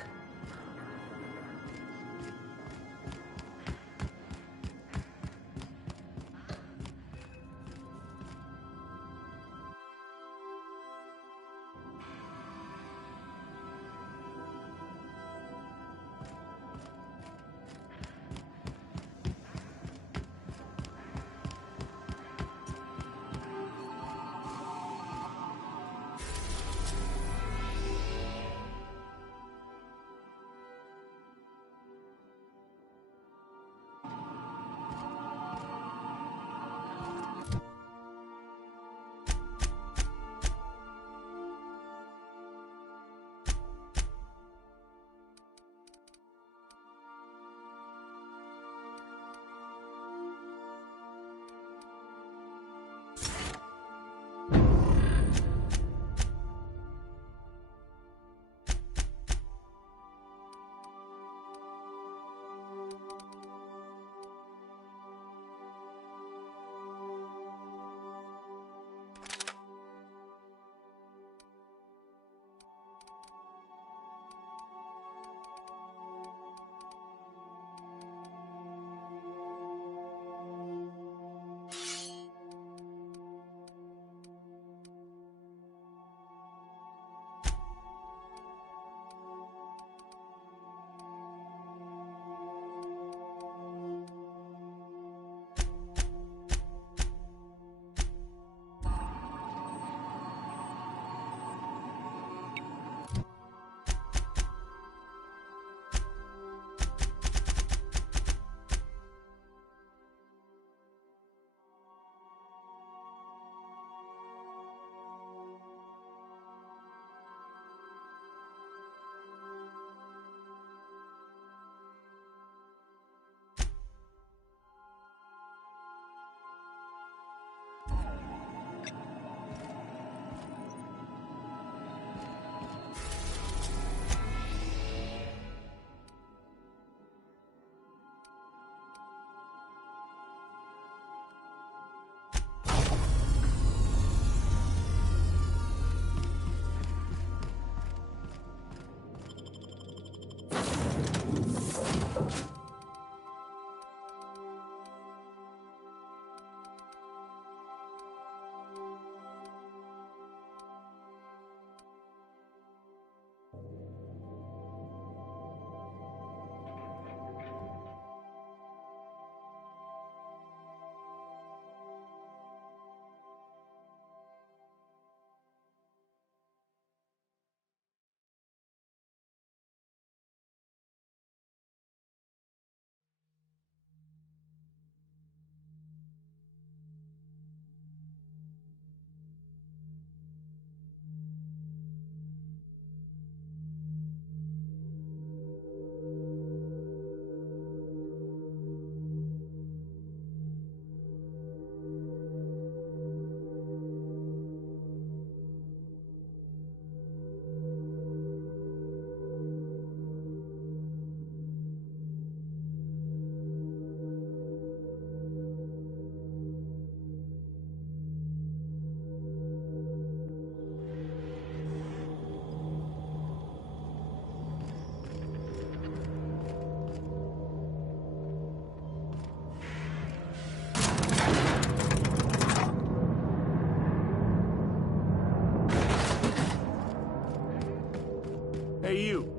Hey, you.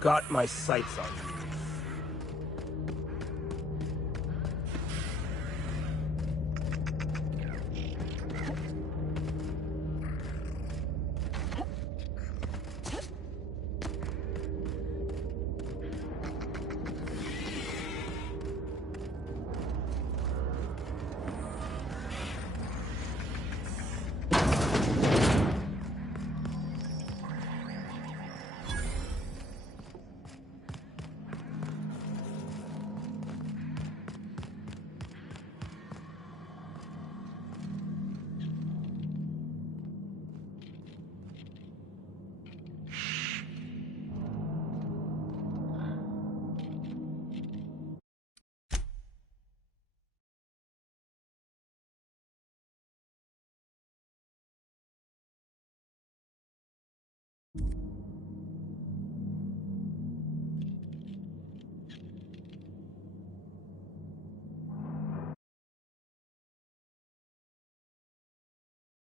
Got my sights on you.